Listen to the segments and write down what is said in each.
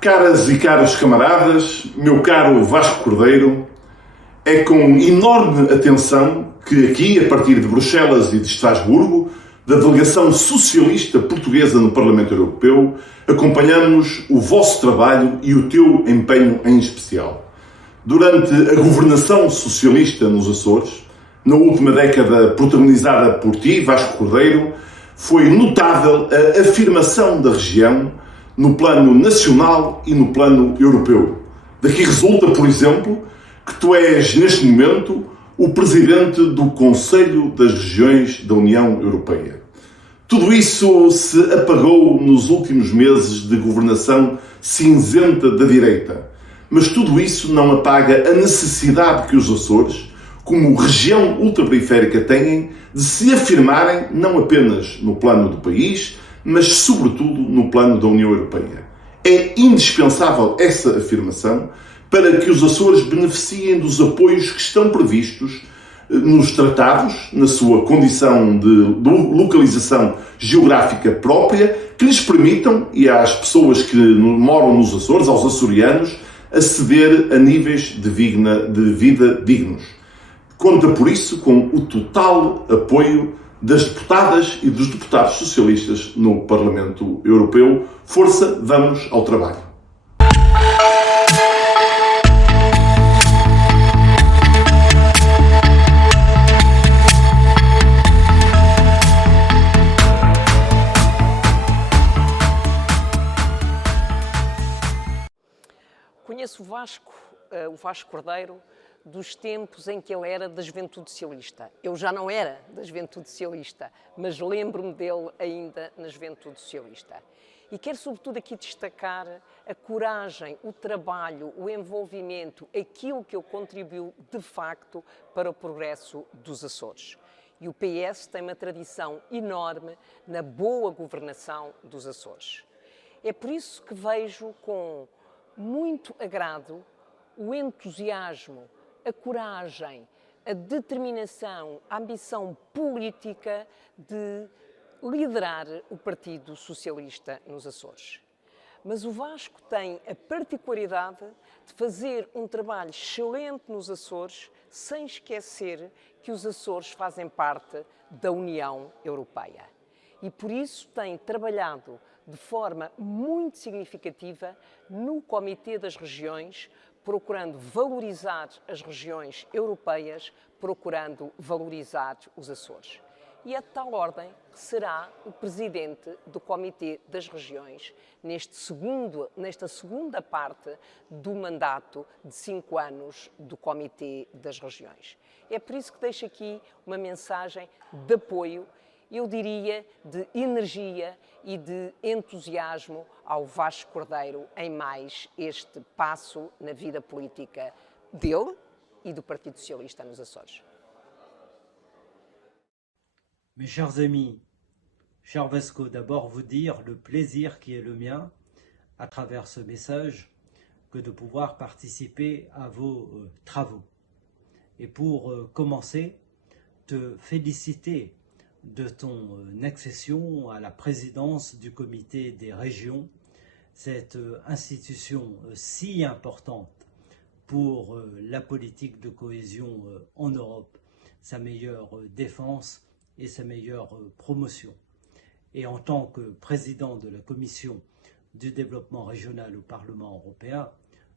Caras e caros camaradas, meu caro Vasco Cordeiro, é com enorme atenção que aqui, a partir de Bruxelas e de Estrasburgo, da delegação socialista portuguesa no Parlamento Europeu, acompanhamos o vosso trabalho e o teu empenho em especial. Durante a governação socialista nos Açores, na última década protagonizada por ti, Vasco Cordeiro, foi notável a afirmação da região no plano nacional e no plano europeu. Daqui resulta, por exemplo, que tu és, neste momento, o presidente do Conselho das Regiões da União Europeia. Tudo isso se apagou nos últimos meses de governação cinzenta da direita, mas tudo isso não apaga a necessidade que os Açores, como região ultraperiférica, têm de se afirmarem não apenas no plano do país, mas sobretudo no plano da União Europeia. É indispensável essa afirmação para que os Açores beneficiem dos apoios que estão previstos nos tratados, na sua condição de localização geográfica própria, que lhes permitam, e às pessoas que moram nos Açores, aos açorianos, aceder a níveis de vida dignos. Conta, por isso, com o total apoio das deputadas e dos deputados socialistas no Parlamento Europeu. Força, vamos ao trabalho. Conheço o Vasco Cordeiro, dos tempos em que ele era da Juventude Socialista. Eu já não era da Juventude Socialista, mas lembro-me dele ainda na Juventude Socialista. E quero sobretudo aqui destacar a coragem, o trabalho, o envolvimento, aquilo que ele contribuiu de facto para o progresso dos Açores. E o PS tem uma tradição enorme na boa governação dos Açores. É por isso que vejo com muito agrado o entusiasmo, a coragem, a determinação, a ambição política de liderar o Partido Socialista nos Açores. Mas o Vasco tem a particularidade de fazer um trabalho excelente nos Açores, sem esquecer que os Açores fazem parte da União Europeia. E por isso tem trabalhado de forma muito significativa no Comitê das Regiões, procurando valorizar as regiões europeias, procurando valorizar os Açores. E é de tal ordem que será o presidente do Comitê das Regiões nesta segunda parte do mandato de 5 anos do Comitê das Regiões. É por isso que deixo aqui uma mensagem de apoio, eu diria, de energia e de entusiasmo ao Vasco Cordeiro em mais este passo na vida política dele e do Partido Socialista nos Açores. Mes chers amis, cher Vasco, d'abord vous dire le plaisir qui est le mien, à travers ce message, que de pouvoir participer à vos travaux. Et pour commencer, te féliciter de ton accession à la présidence du Comité des Régions, cette institution si importante pour la politique de cohésion en Europe, sa meilleure défense et sa meilleure promotion. Et en tant que président de la Commission du développement régional au Parlement européen,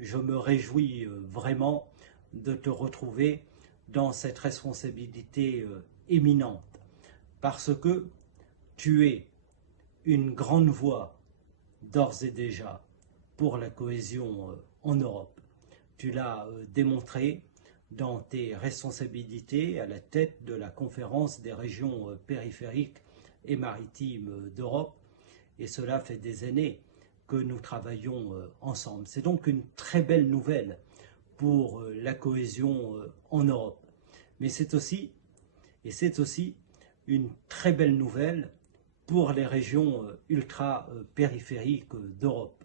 je me réjouis vraiment de te retrouver dans cette responsabilité éminente, parce que tu es une grande voix d'ores et déjà pour la cohésion en Europe. Tu l'as démontré dans tes responsabilités à la tête de la conférence des régions périphériques et maritimes d'Europe, et cela fait des années que nous travaillons ensemble. C'est donc une très belle nouvelle pour la cohésion en Europe. Mais c'est aussi une très belle nouvelle pour les régions ultra-périphériques d'Europe.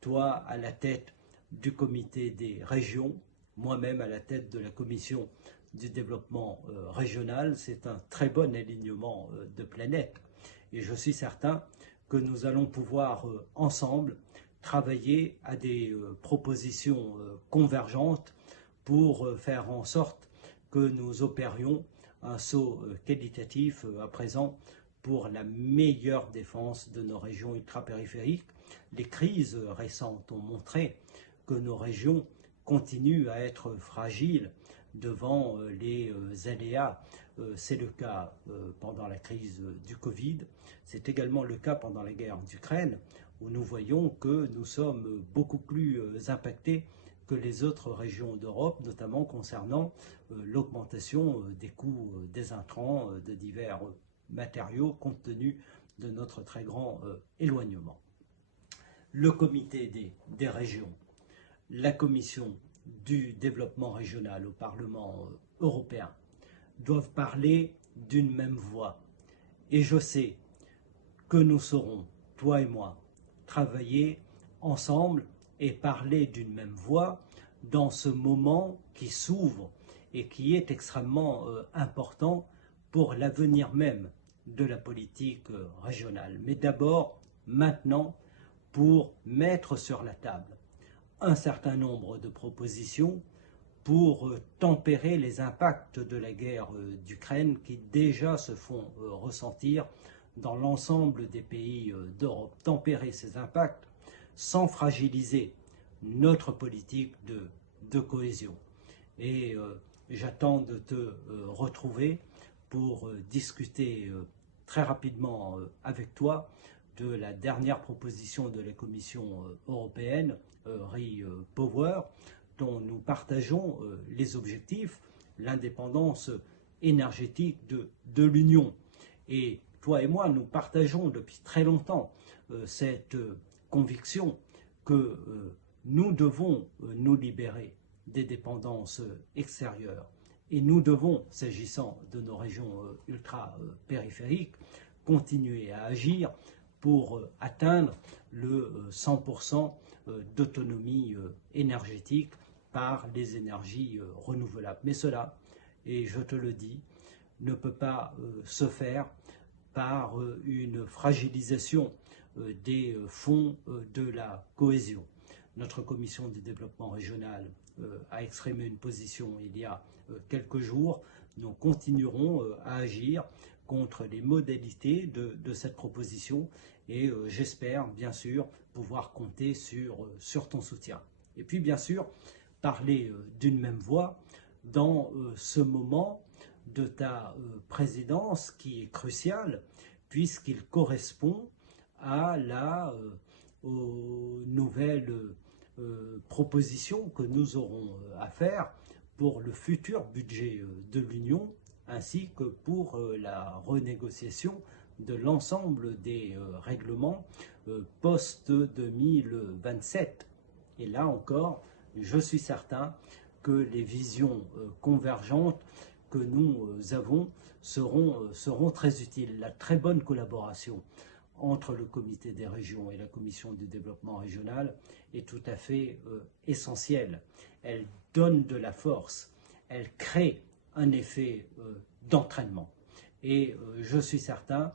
Toi à la tête du comité des régions, moi-même à la tête de la commission du développement régional, c'est un très bon alignement de planètes. Et je suis certain que nous allons pouvoir ensemble travailler à des propositions convergentes pour faire en sorte que nous opérions un saut qualitatif à présent pour la meilleure défense de nos régions ultrapériphériques. Les crises récentes ont montré que nos régions continuent à être fragiles devant les aléas. C'est le cas pendant la crise du Covid, c'est également le cas pendant la guerre d'Ukraine, où nous voyons que nous sommes beaucoup plus impactés que les autres régions d'Europe, notamment concernant l'augmentation des coûts des intrants, de divers matériaux, compte tenu de notre très grand éloignement. Le comité des régions, la commission du développement régional au Parlement européen doivent parler d'une même voix. Et je sais que nous saurons, toi et moi, travailler ensemble et parler d'une même voix dans ce moment qui s'ouvre et qui est extrêmement important pour l'avenir même de la politique régionale. Mais d'abord, maintenant, pour mettre sur la table un certain nombre de propositions pour tempérer les impacts de la guerre d'Ukraine qui déjà se font ressentir dans l'ensemble des pays d'Europe. Tempérer ces impacts sans fragiliser notre politique de cohésion. Et j'attends de te retrouver pour discuter très rapidement avec toi de la dernière proposition de la Commission européenne, REPower, dont nous partageons les objectifs, l'indépendance énergétique de l'Union. Et toi et moi, nous partageons depuis très longtemps cette conviction que nous devons nous libérer des dépendances extérieures. Et nous devons, s'agissant de nos régions ultra-périphériques, continuer à agir pour atteindre le 100% d'autonomie énergétique par les énergies renouvelables. Mais cela, et je te le dis, ne peut pas se faire par une fragilisation des fonds de la cohésion. Notre commission du développement régional a exprimé une position il y a quelques jours. Nous continuerons à agir contre les modalités de cette proposition et j'espère bien sûr pouvoir compter sur ton soutien. Et puis bien sûr, parler d'une même voix dans ce moment de ta présidence qui est crucial puisqu'il correspond aux nouvelles propositions que nous aurons à faire pour le futur budget de l'Union ainsi que pour la renégociation de l'ensemble des règlements post-2027. Et là encore, je suis certain que les visions convergentes que nous avons seront très utiles. La très bonne collaboration entre le comité des régions et la commission du développement régional est tout à fait essentielle. Elle donne de la force, elle crée un effet d'entraînement. Et je suis certain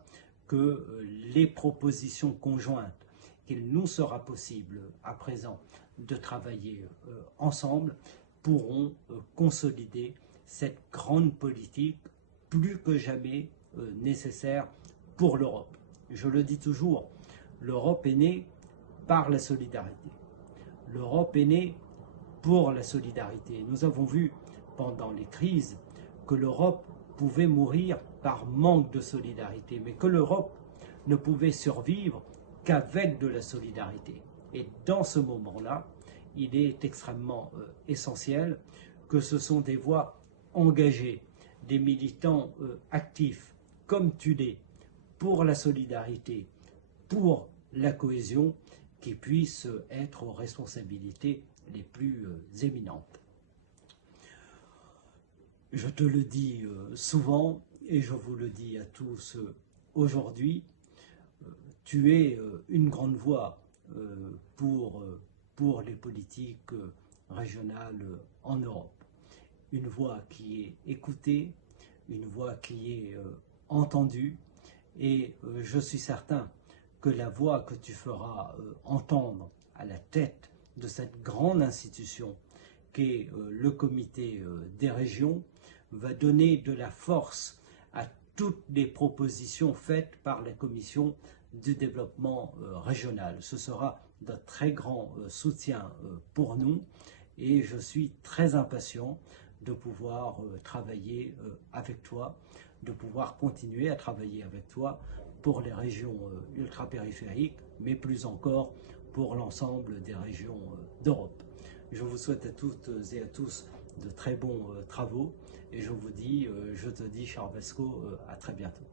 que les propositions conjointes qu'il nous sera possible à présent de travailler ensemble pourront consolider cette grande politique plus que jamais nécessaire pour l'Europe. Je le dis toujours, l'Europe est née par la solidarité. L'Europe est née pour la solidarité. Nous avons vu pendant les crises que l'Europe pouvait mourir par manque de solidarité, mais que l'Europe ne pouvait survivre qu'avec de la solidarité. Et dans ce moment-là, il est extrêmement essentiel que ce sont des voix engagées, des militants actifs, comme tu l'es, pour la solidarité, pour la cohésion, qui puissent être aux responsabilités les plus éminentes. Je te le dis souvent, et je vous le dis à tous aujourd'hui, tu es une grande voix pour les politiques régionales en Europe. Une voix qui est écoutée, une voix qui est entendue, et je suis certain que la voix que tu feras entendre à à la tête de cette grande institution qu'est le comité des régions, va donner de la force à toutes les propositions faites par la commission du développement régional. Ce sera d'un très grand soutien pour nous et je suis très impatient de pouvoir travailler avec toi, de pouvoir continuer à travailler avec toi pour les régions ultra-périphériques, mais plus encore pour l'ensemble des régions d'Europe. Je vous souhaite à toutes et à tous de très bons travaux et je te dis, Charles Vesco, à très bientôt.